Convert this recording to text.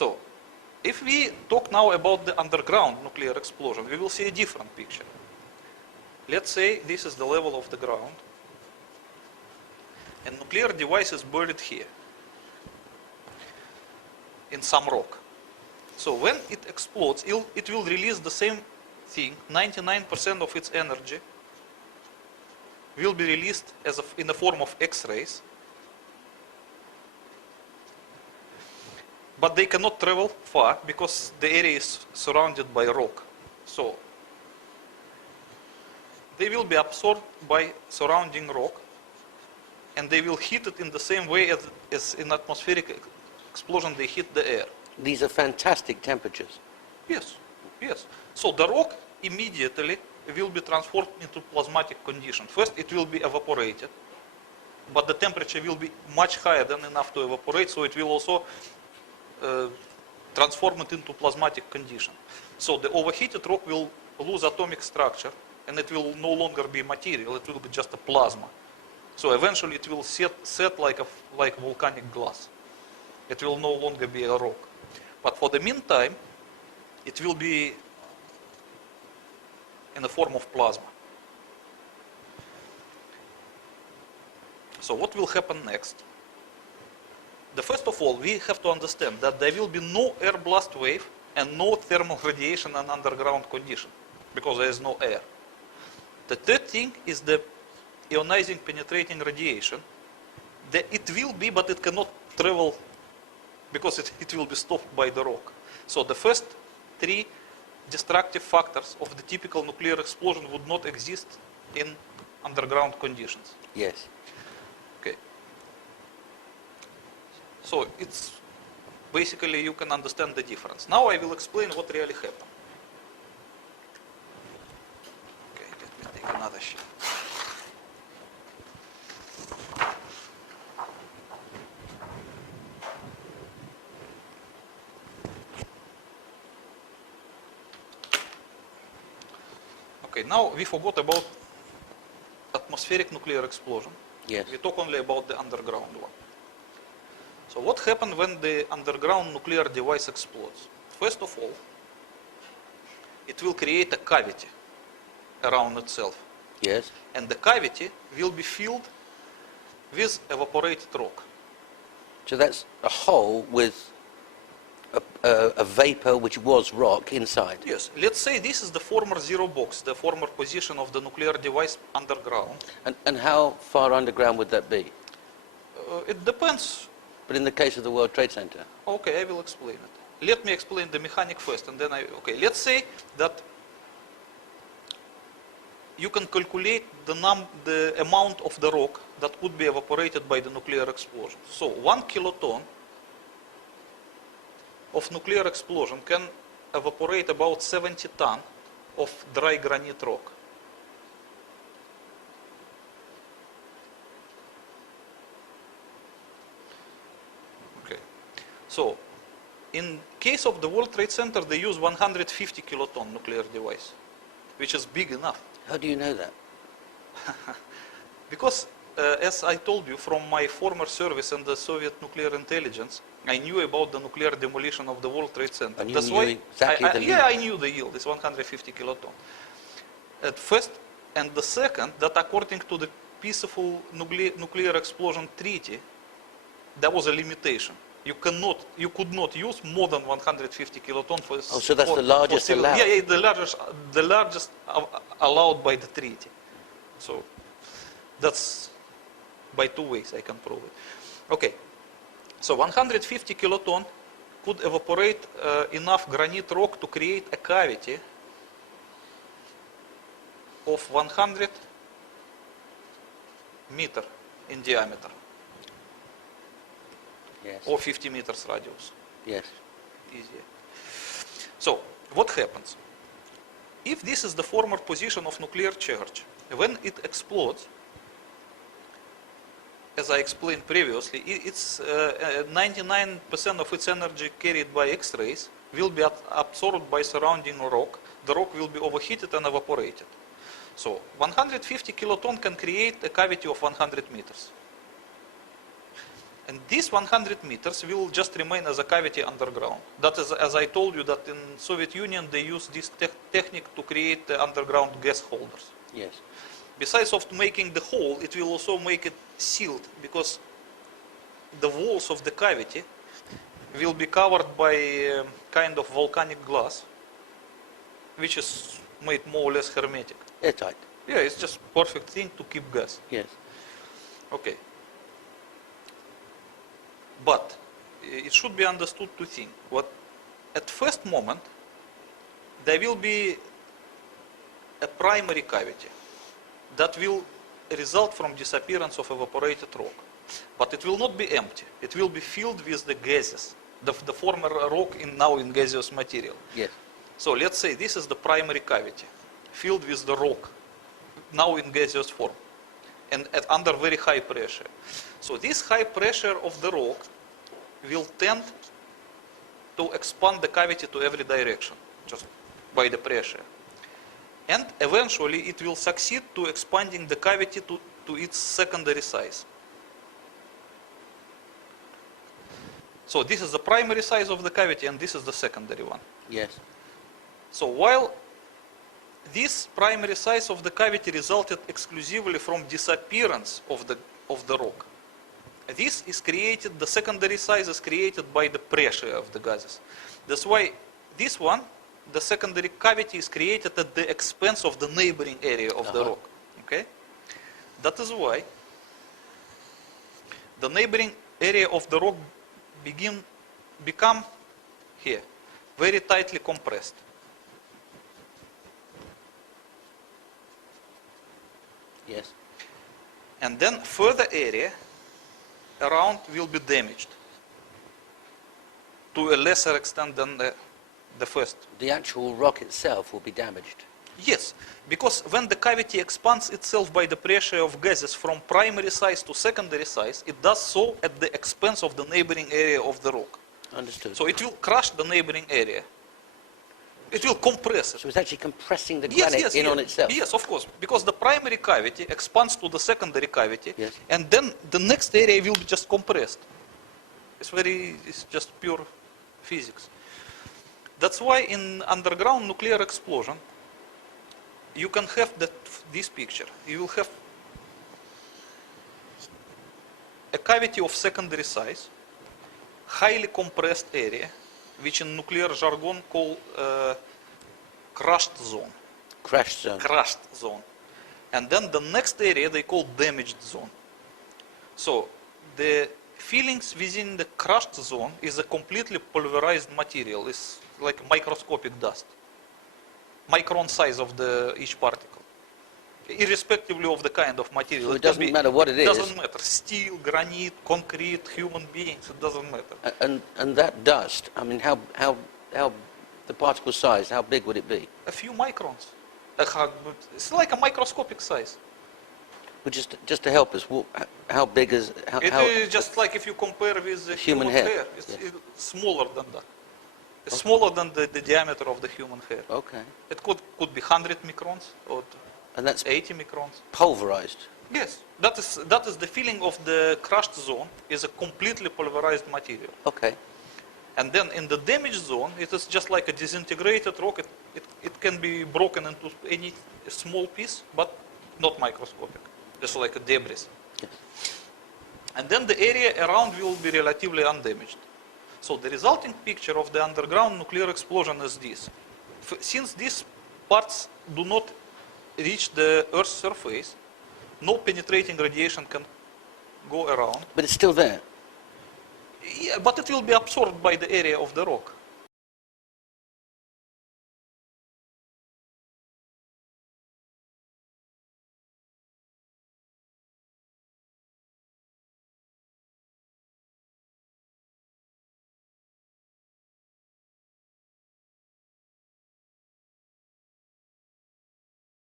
So, if we talk now about the underground nuclear explosion, we will see a different picture. Let's say this is the level of the ground, and nuclear device is buried here, in some rock. So when it explodes, it will release the same thing, 99% of its energy will be released in the form of X-rays, but they cannot travel far because the area is surrounded by rock. So they will be absorbed by surrounding rock, and they will hit it in the same way as in atmospheric explosion they hit the air. These are fantastic temperatures. Yes, yes. So the rock immediately will be transformed into plasmatic condition. First it will be evaporated, but the temperature will be much higher than enough to evaporate, so it will also transform it into plasmatic condition. So the overheated rock will lose atomic structure, and it will no longer be material, it will be just a plasma. So eventually it will set like volcanic glass. It will no longer be a rock. But for the meantime, it will be in the form of plasma. So what will happen next? First of all, we have to understand that there will be no air blast wave and no thermal radiation in underground condition, because there is no air. The third thing is the ionizing penetrating radiation. It will be, but it cannot travel because it will be stopped by the rock. So the first three destructive factors of the typical nuclear explosion would not exist in underground conditions. Yes. Okay. So it's basically you can understand the difference. Now I will explain what really happened. Okay, let me take another sheet. Okay, now we forgot about atmospheric nuclear explosion. Yes. We talk only about the underground one. So what happens when the underground nuclear device explodes? First of all, it will create a cavity around itself. Yes. And the cavity will be filled with evaporated rock. So that's a hole with a vapor which was rock inside. Yes. Let's say this is the former zero box, the former position of the nuclear device underground. And how far underground would that be? It depends. But in the case of the World Trade Center? Okay, I will explain it. Let me explain the mechanic first, and then okay, let's say that you can calculate the amount of the rock that could be evaporated by the nuclear explosion. So 1 kiloton of nuclear explosion can evaporate about 70 tons of dry granite rock. Okay. So, in case of the World Trade Center, they use 150 kiloton nuclear device, which is big enough. How do you know that? Because, as I told you, from my former service in the Soviet nuclear intelligence, I knew about the nuclear demolition of the World Trade Center. And you That's knew why exactly the yield. Yeah, I knew the yield. It's 150 kiloton. At first, and the second, that according to the peaceful nuclear explosion treaty, there was a limitation. You could not use more than 150 kiloton for. Oh, so that's the largest allowed. Yeah, the largest allowed by the treaty. So that's by two ways I can prove it. Okay, so 150 kiloton could evaporate enough granite rock to create a cavity of 100 meter in diameter. Yes. Or 50 meters radius. Yes. Easier. So, what happens? If this is the former position of nuclear charge, when it explodes, as I explained previously, it's 99% of its energy carried by X-rays will be absorbed by surrounding rock. The rock will be overheated and evaporated. So, 150 kiloton can create a cavity of 100 meters. And these 100 meters will just remain as a cavity underground. That is, as I told you, that in Soviet Union they use this technique to create underground gas holders. Yes. Besides of making the hole, it will also make it sealed, because the walls of the cavity will be covered by a kind of volcanic glass, which is made more or less hermetic. Airtight. Yeah, it's just perfect thing to keep gas. Yes. Okay. But it should be understood two things. What at first moment there will be a primary cavity that will result from disappearance of evaporated rock. But it will not be empty. It will be filled with the gases, the former rock now in gaseous material. Yes. So let's say this is the primary cavity, filled with the rock, now in gaseous form, and under very high pressure. So this high pressure of the rock will tend to expand the cavity to every direction, just by the pressure. And eventually it will succeed to expanding the cavity to its secondary size. So this is the primary size of the cavity, and this is the secondary one. Yes. So while this primary size of the cavity resulted exclusively from disappearance of the rock, this is created, the secondary size is created by the pressure of the gases. That's why this one, the secondary cavity, is created at the expense of the neighboring area of the rock. Okay? That is why the neighboring area of the rock become here very tightly compressed. Yes. And then further area around will be damaged to a lesser extent than the first. The actual rock itself will be damaged. Yes, because when the cavity expands itself by the pressure of gases from primary size to secondary size, it does so at the expense of the neighboring area of the rock. Understood. So it will crush the neighboring area. It will compress it. So it's actually compressing the granite on itself. Yes, of course, because the primary cavity expands to the secondary cavity, Yes. and then the next area will be just compressed. It's just pure physics. That's why in underground nuclear explosion, you can have this picture. You will have a cavity of secondary size, highly compressed area, which in nuclear jargon called crushed zone. Crashed zone. Crushed zone. And then the next area they call damaged zone. So the fillings within the crushed zone is a completely pulverized material. It's like microscopic dust. Micron size of each particle. Irrespectively of the kind of material. So it doesn't matter what it is. It doesn't matter. Steel, granite, concrete, human beings, it doesn't matter. And that dust, I mean, how the particle size, how big would it be? A few microns. It's like a microscopic size. But just to help us, how big is... It is just like if you compare with the human hair. It's smaller than that. It's smaller than the diameter of the human hair. Okay. It could be 100 microns or And that's 80 microns. pulverized. Yes, that is the feeling of the crushed zone, is a completely pulverized material. Okay. And then in the damaged zone, it is just like a disintegrated rock. It can be broken into any small piece, but not microscopic, just like a debris. Yes. And then the area around will be relatively undamaged. So the resulting picture of the underground nuclear explosion is this. Since these parts do not reach the Earth's surface, no penetrating radiation can go around. But it's still there. Yeah, but it will be absorbed by the area of the rock.